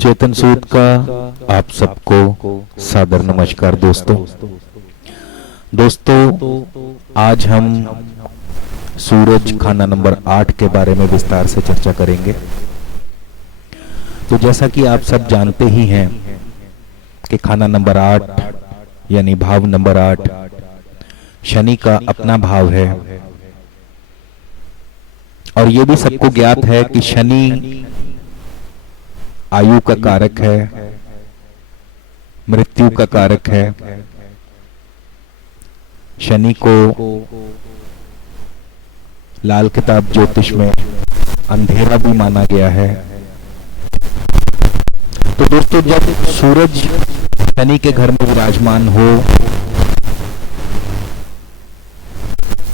चेतन सूद का आप सबको सादर नमस्कार दोस्तों। आज हम सूरज खाना नंबर 8 के बारे में विस्तार से चर्चा करेंगे। तो जैसा कि आप सब जानते ही हैं कि खाना नंबर 8 यानी भाव नंबर 8 शनि का अपना भाव है, और ये भी सबको ज्ञात है कि शनि आयु का कारक है, मृत्यु का कारक है। शनि को लाल किताब ज्योतिष में अंधेरा भी माना गया है। तो दोस्तों, जब सूरज शनि के घर में विराजमान हो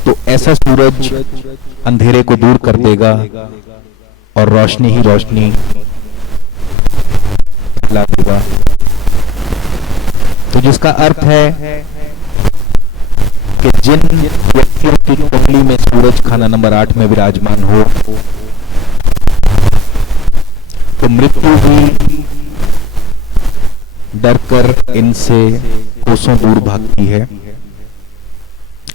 तो ऐसा सूरज अंधेरे को दूर कर देगा और रोशनी ही रोशनी फैला देगा। तो जिसका अर्थ है कि जिन व्यक्तियों की कुंडली में सूरज खाना नंबर 8 में विराजमान हो तो मृत्यु भी डरकर इनसे कोसों दूर भागती है।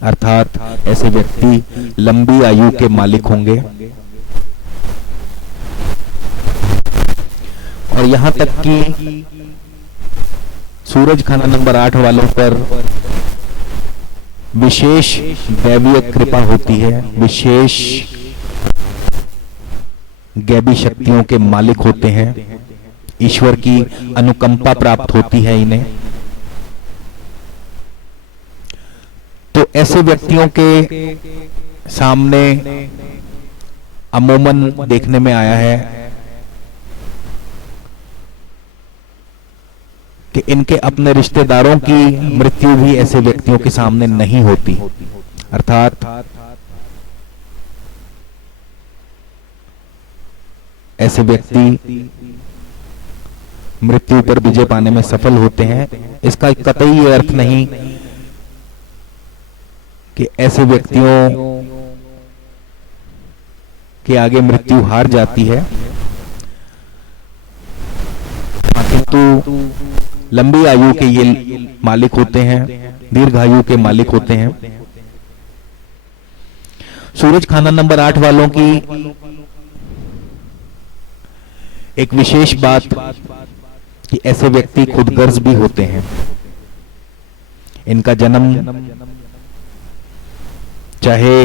अर्थात ऐसे व्यक्ति लंबी आयु के मालिक होंगे। और यहां तक कि सूरज खाना नंबर 8 वालों पर विशेष दैवीय कृपा होती है, विशेष गैबी शक्तियों के मालिक होते हैं, ईश्वर की अनुकंपा प्राप्त होती है इन्हें। तो ऐसे व्यक्तियों के सामने अमूमन देखने में आया है कि इनके अपने रिश्तेदारों की मृत्यु भी ऐसे व्यक्तियों के सामने नहीं होती। अर्थात ऐसे व्यक्ति मृत्यु पर विजय पाने में सफल होते हैं। इसका कतई ये अर्थ नहीं कि ऐसे व्यक्तियों के आगे मृत्यु हार जाती है, किंतु लंबी आयु के ये मालिक होते हैं, दीर्घायु के मालिक होते हैं। सूरज खाना नंबर 8 वालों की एक विशेष बात कि ऐसे व्यक्ति खुदगर्ज भी होते हैं। इनका जन्म चाहे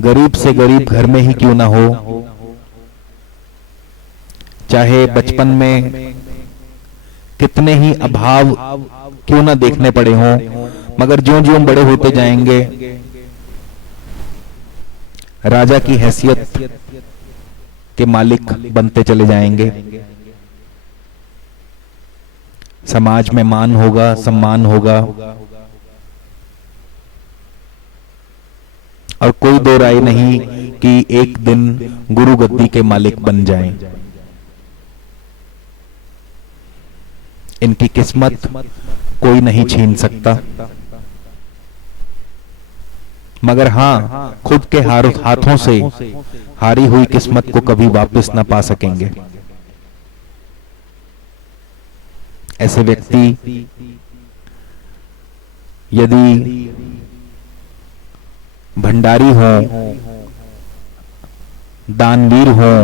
गरीब से गरीब घर में ही क्यों ना हो, चाहे बचपन में कितने ही अभाव क्यों ना देखने पड़े हों, मगर ज्यों-ज्यों बड़े होते जाएंगे राजा की हैसियत के मालिक बनते चले जाएंगे। समाज में मान होगा, सम्मान होगा, और कोई दो राय नहीं कि एक दिन गुरु गद्दी के मालिक बन जाएं। इनकी किस्मत कोई नहीं छीन सकता, मगर हां, खुद के हाथों से हारी हुई किस्मत को कभी वापस ना पा सकेंगे। ऐसे व्यक्ति यदि भंडारी हों, दानवीर हों,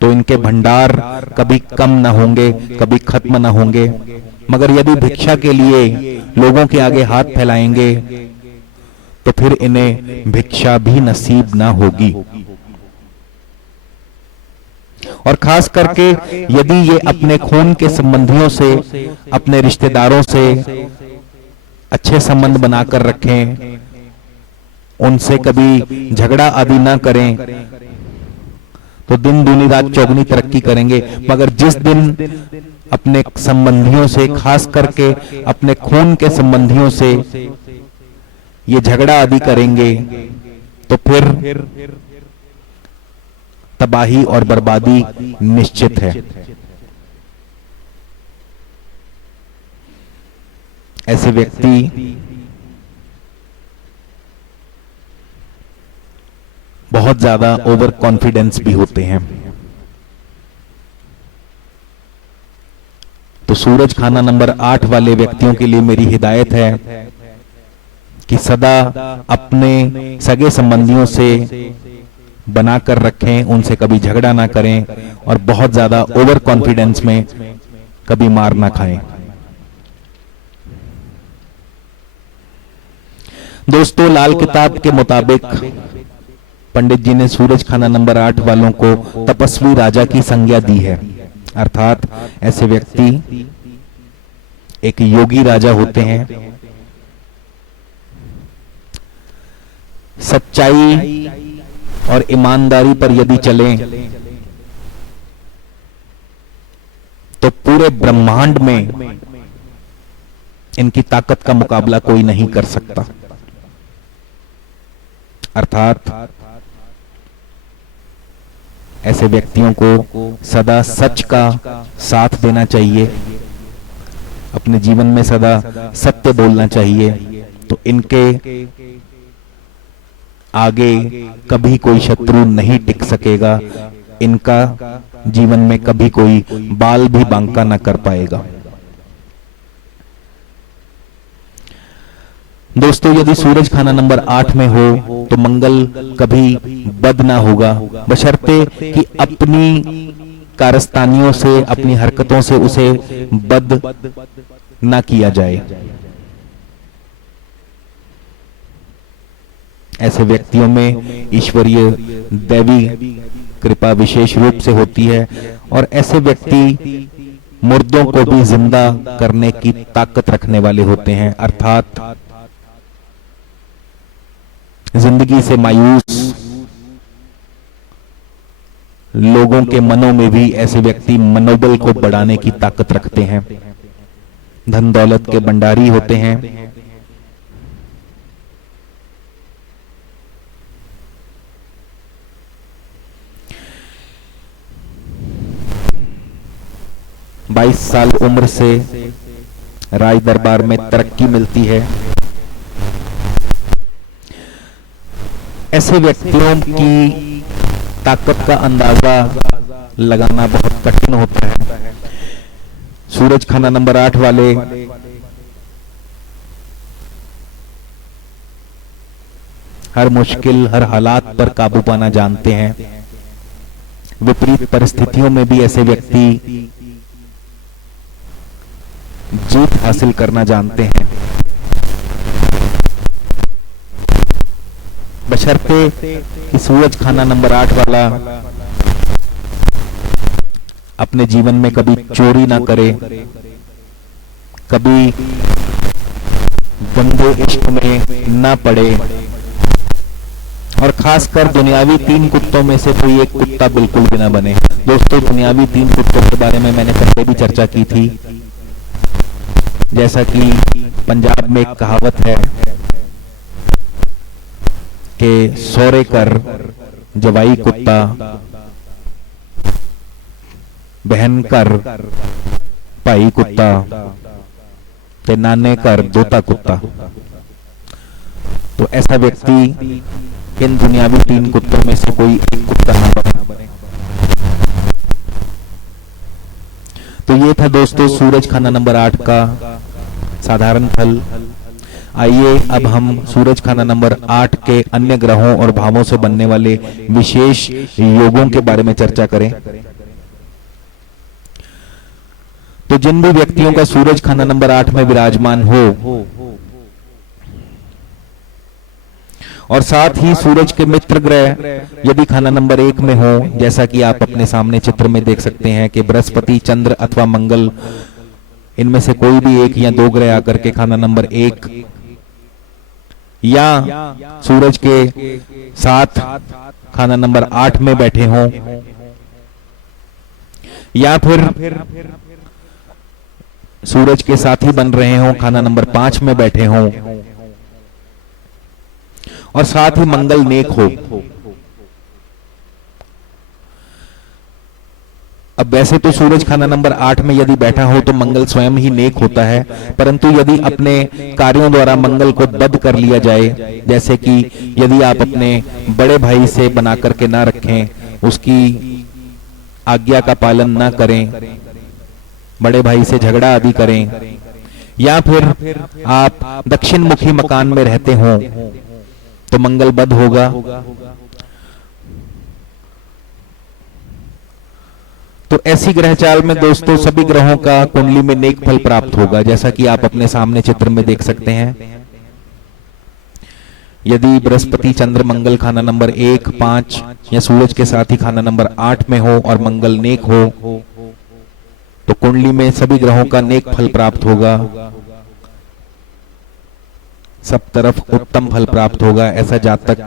तो इनके भंडार कभी कम ना होंगे, कभी खत्म ना होंगे। मगर यदि भिक्षा के लिए लोगों के आगे हाथ फैलाएंगे तो फिर इन्हें भिक्षा भी नसीब ना होगी। और खास करके यदि ये अपने खून के संबंधियों से, अपने रिश्तेदारों से अच्छे संबंध बनाकर रखें, उनसे कभी झगड़ा आदि ना करें, तो दिन दूनी रात चौगुनी तरक्की करेंगे। मगर जिस दिन अपने संबंधियों से, खास करके अपने खून के संबंधियों से ये झगड़ा आदि करेंगे तो फिर तबाही और बर्बादी निश्चित है। ऐसे व्यक्ति बहुत ज्यादा ओवर कॉन्फिडेंस भी होते हैं। तो सूरज खाना नंबर 8 वाले व्यक्तियों के लिए मेरी हिदायत है कि सदा अपने सगे संबंधियों से बनाकर रखें, उनसे कभी झगड़ा ना करें और बहुत ज्यादा ओवर कॉन्फिडेंस में कभी मार ना खाएं। दोस्तों, लाल किताब के मुताबिक पंडित जी ने सूरज खाना नंबर 8 वालों को तपस्वी राजा की संज्ञा दी है, अर्थात ऐसे व्यक्ति एक योगी राजा होते हैं। सच्चाई और ईमानदारी पर यदि चलें तो पूरे ब्रह्मांड में इनकी ताकत का मुकाबला कोई नहीं कर सकता। अर्थात ऐसे व्यक्तियों को सदा सच का साथ देना चाहिए, अपने जीवन में सदा सत्य बोलना चाहिए, तो इनके आगे कभी कोई शत्रु नहीं टिक सकेगा, इनका जीवन में कभी कोई बाल भी बांका ना कर पाएगा। दोस्तों, यदि सूरज खाना नंबर 8 में हो तो मंगल कभी बद ना होगा, बशर्ते कि अपनी कारस्तानियों से, अपनी हरकतों से उसे बद ना किया जाए। ऐसे व्यक्तियों में ईश्वरीय दैवी कृपा विशेष रूप से होती है और ऐसे व्यक्ति मुर्दों को भी जिंदा करने की ताकत रखने वाले होते हैं। अर्थात जिंदगी से मायूस लोगों के मनों में भी ऐसे व्यक्ति मनोबल को बढ़ाने की ताकत रखते हैं, धन दौलत के भंडारी होते हैं। बाईस साल उम्र से राज दरबार में तरक्की मिलती है। ऐसे व्यक्तियों की ताकत का अंदाजा लगाना बहुत कठिन होता है। सूरज खाना नंबर 8 वाले हर मुश्किल, हर हालात पर काबू पाना जानते हैं। विपरीत परिस्थितियों में भी ऐसे व्यक्ति जीत हासिल करना जानते हैं, बशर्ते कि सूरज खाना नंबर 8 वाला अपने जीवन में कभी चोरी ना करे, कभी गंदे इश्क में ना पड़े और खासकर दुनियावी 3 कुत्तों में से कोई एक कुत्ता बिल्कुल भी ना बने। दोस्तों, दुनियावी 3 कुत्तों के बारे में मैंने पहले भी चर्चा की थी। जैसा कि पंजाब में एक कहावत है कि सौरे कर जवाई कुत्ता, बहन कर भाई कुत्ता ते नाने कर दोता कुत्ता। तो ऐसा व्यक्ति इन दुनियावी 3 कुत्तों में से कोई एक कुत्ता ना बने। तो ये था दोस्तों सूरज खाना नंबर 8 का साधारण फल। आइए अब हम सूरज खाना नंबर 8 के अन्य ग्रहों और भावों से बनने वाले विशेष योगों के बारे में चर्चा करें। तो जिन भी व्यक्तियों का सूरज खाना नंबर 8 में विराजमान हो और साथ ही सूरज के मित्र ग्रह यदि खाना नंबर 1 में हो, जैसा कि आप अपने सामने चित्र में देख सकते हैं कि बृहस्पति, चंद्र अथवा मंगल, इनमें से कोई भी 1 या 2 ग्रह आकर के खाना नंबर 1 या सूरज के साथ खाना नंबर 8 में बैठे हों, या फिर सूरज के साथी बन रहे हों, खाना नंबर 5 में बैठे हों और साथ ही मंगल नेक हो। अब वैसे तो सूरज खाना नंबर 8 में यदि बैठा हो तो मंगल स्वयं ही नेक होता है, परंतु यदि अपने कार्यों द्वारा मंगल को बद कर लिया जाए, जैसे कि यदि आप अपने बड़े भाई से बना करके ना रखें, उसकी आज्ञा का पालन ना करें बड़े भाई से झगड़ा आदि करें, या फिर आप दक्षिण मुखी मकान में रहते हो तो मंगल बद होगा। तो ऐसी ग्रह चाल में दोस्तों सभी ग्रहों का कुंडली में नेक फल प्राप्त होगा, जैसा कि आप अपने सामने चित्र में देख सकते हैं। यदि बृहस्पति चंद्र मंगल खाना नंबर 1, 5 या सूरज के साथ ही खाना नंबर 8 में हो और मंगल नेक हो तो कुंडली में सभी ग्रहों का नेक फल प्राप्त होगा, सब तरफ उत्तम फल प्राप्त होगा। ऐसा जातक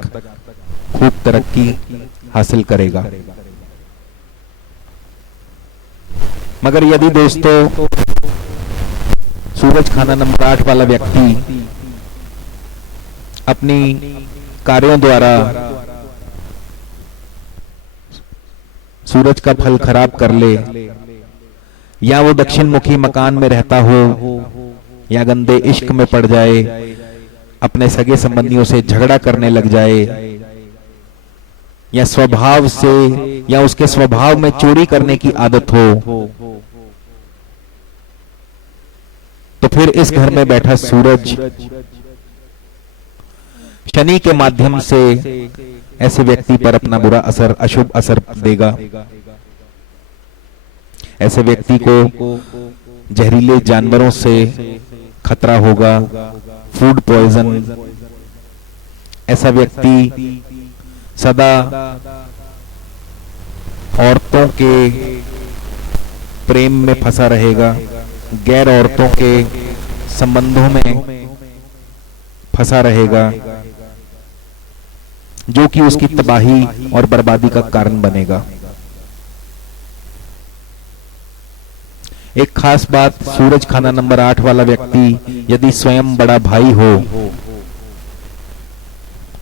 खूब तरक्की हासिल करेगा। मगर यदि दोस्तों सूरज खाना नंबर 8 वाला व्यक्ति अपनी कार्यों द्वारा सूरज का फल खराब कर ले, या वो दक्षिण मुखी मकान में रहता हो, या गंदे इश्क में पड़ जाए, अपने सगे संबंधियों से झगड़ा करने लग जाए, या स्वभाव से या उसके स्वभाव में चोरी करने की आदत हो, तो फिर इस घर में बैठा सूरज शनि के माध्यम से ऐसे व्यक्ति पर अपना बुरा असर, अशुभ असर देगा। ऐसे व्यक्ति को जहरीले जानवरों से खतरा होगा, फूड पॉइजन। ऐसा व्यक्ति सदा औरतों के प्रेम में फंसा रहेगा, गैर औरतों के संबंधों में फंसा रहेगा, जो कि उसकी तबाही और बर्बादी का कारण बनेगा। एक खास बात, सूरज खाना नंबर 8 वाला व्यक्ति यदि स्वयं बड़ा भाई हो,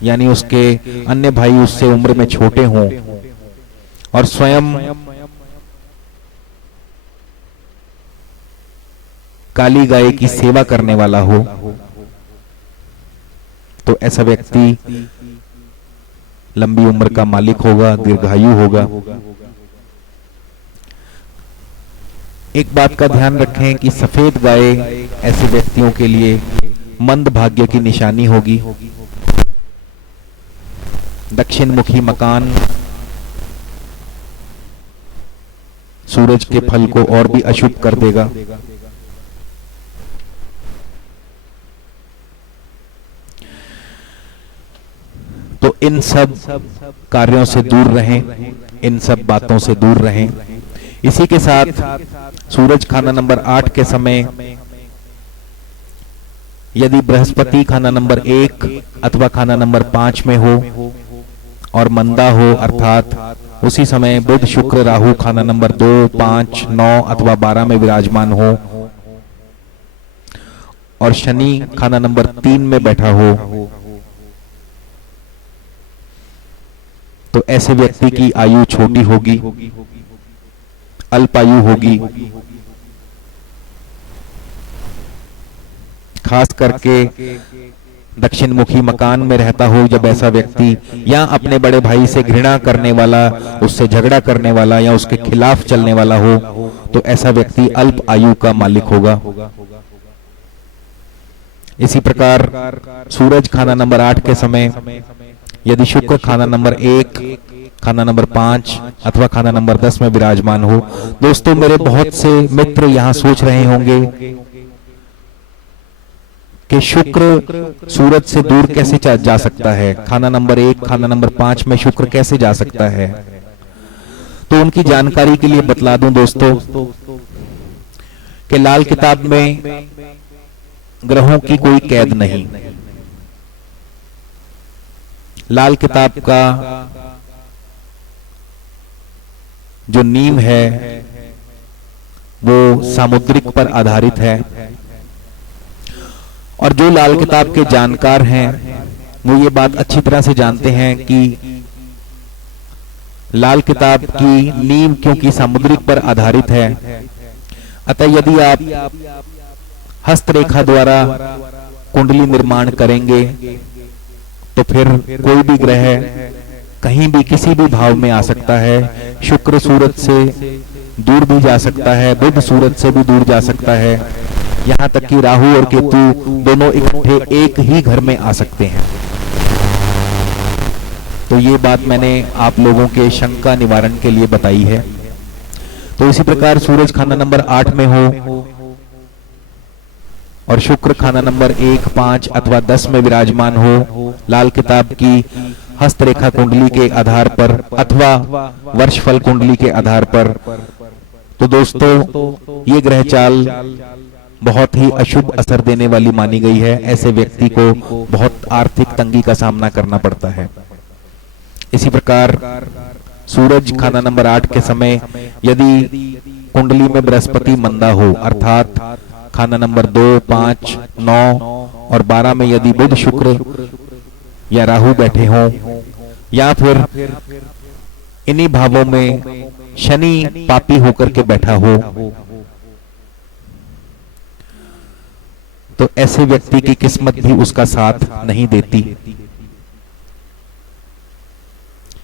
यानी उसके अन्य भाई उससे उम्र में छोटे हों और स्वयं काली गाय की सेवा करने वाला हो, तो ऐसा व्यक्ति लंबी उम्र का मालिक होगा, दीर्घायु होगा। एक बात का ध्यान रखें कि सफेद गाय ऐसे व्यक्तियों के लिए मंद भाग्य की निशानी होगी। दक्षिण मुखी मकान सूरज के फल को और भी अशुभ कर देगा। तो इन सब कार्यों से दूर रहें, इन सब बातों से दूर रहें। इसी के साथ सूरज खाना नंबर 8 के समय यदि बृहस्पति खाना नंबर 1 अथवा खाना नंबर 5 में हो और मंदा हो, अर्थात उसी समय बुध शुक्र राहु खाना नंबर 2, 5, 9 अथवा 12 में विराजमान हो और शनि खाना नंबर 3 में बैठा हो, तो ऐसे व्यक्ति की आयु छोटी होगी, अल्पायु होगी। खास करके दक्षिण मुखी मकान में रहता हो जब ऐसा व्यक्ति, या अपने बड़े भाई से घृणा करने वाला, उससे झगड़ा करने वाला या उसके खिलाफ चलने वाला हो, तो ऐसा व्यक्ति अल्प आयु का मालिक होगा। इसी प्रकार सूरज खाना नंबर 8 के समय यदि शुक्र खाना नंबर 1, खाना नंबर 5 अथवा खाना नंबर 10 में विराजमान हो, दोस्तों मेरे बहुत से मित्र यहां सोच रहे होंगे कि शुक्र सूरज से दूर कैसे जा सकता है, खाना नंबर 1, खाना नंबर 5 में शुक्र कैसे जा सकता है। तो उनकी जानकारी के लिए बतला दूं दोस्तों कि लाल किताब में ग्रहों की कोई कैद नहीं। लाल किताब का जो नींव है वो सामुद्रिक पर आधारित है, और जो लाल किताब के जानकार हैं वो ये बात अच्छी तरह से जानते हैं कि लाल किताब की नींव क्योंकि सामुद्रिक पर आधारित है, अतः यदि आप हस्तरेखा द्वारा कुंडली निर्माण करेंगे तो फिर कोई भी ग्रह कहीं भी किसी भी भाव में आ सकता है। शुक्र सूरज से दूर भी जा सकता है, बुध सूरज से भी दूर जा सकता है, यहां तक कि राहु और केतु दोनों इकट्ठे एक ही घर में आ सकते हैं। तो ये बात मैंने आप लोगों के शंका निवारण के लिए बताई है। तो इसी प्रकार सूरज खाना नंबर 8 में हो और शुक्र खाना नंबर 1, 5 अथवा 10 में विराजमान हो, लाल किताब की हस्तरेखा कुंडली के आधार पर अथवा वर्षफल कुंडली के आधार पर, तो दोस्तों ये ग्रह चाल बहुत ही अशुभ असर देने वाली मानी गई है। ऐसे व्यक्ति को बहुत आर्थिक तंगी का सामना करना पड़ता है। इसी प्रकार सूरज खाना नंबर 8 के समय यदि कुंडली में बृहस्पति मंदा हो, अर्थात खाना नंबर 2, 5, 9 और 12 में यदि बुध, शुक्र या राहु बैठे हों, या फिर इन्हीं भावों में शनि पापी होकर के बैठा हो, तो ऐसे व्यक्ति की किस्मत भी उसका साथ नहीं देती।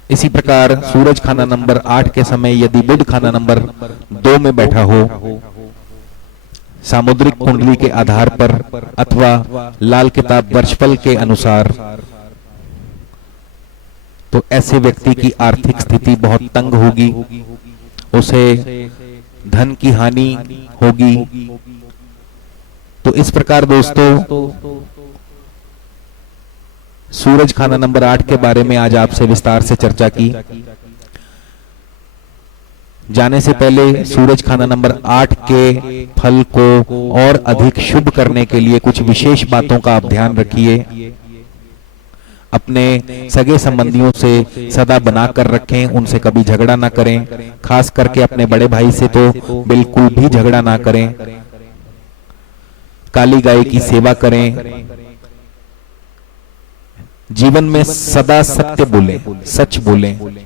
इसी प्रकार सूरज खाना नंबर 8 के समय यदि बुध खाना नंबर 2 में बैठा हो, सामुद्रिक कुंडली के आधार पर अथवा लाल किताब वर्षफल के अनुसार, तो ऐसे व्यक्ति की आर्थिक स्थिति बहुत तंग होगी, उसे धन की हानि होगी। तो इस प्रकार दोस्तों सूरज खाना नंबर 8 के बारे में आज आपसे विस्तार से चर्चा की। जाने से पहले सूरज खाना नंबर 8 के फल को और अधिक शुभ करने के लिए कुछ विशेष बातों का आप ध्यान रखिए। अपने सगे संबंधियों से सदा बनाकर रखें, उनसे कभी झगड़ा ना करें, खास करके अपने बड़े भाई से तो बिल्कुल भी झगड़ा ना करें। काली गाय की सेवा करें। जीवन में सदा सत्य बोलें, सच बोलें।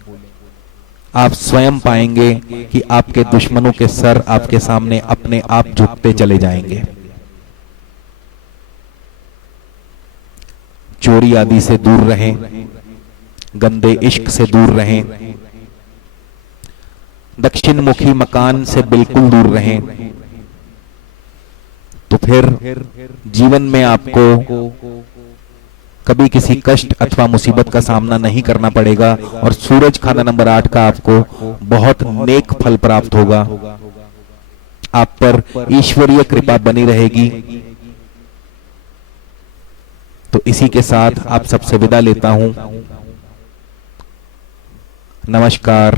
आप स्वयं पाएंगे कि आपके दुश्मनों के सर आपके सामने अपने आप झुकते चले जाएंगे। चोरी आदि से दूर रहें, गंदे इश्क से दूर रहें, दक्षिण मुखी मकान से बिल्कुल दूर रहें। तो फिर जीवन में आपको कभी किसी कष्ट अथवा मुसीबत का सामना नहीं करना पड़ेगा और सूरज खाना नंबर 8 का आपको बहुत नेक फल प्राप्त होगा। आप पर ईश्वरीय कृपा बनी रहेगी। तो इसी के साथ आप सबसे विदा लेता हूं। नमस्कार,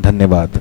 धन्यवाद।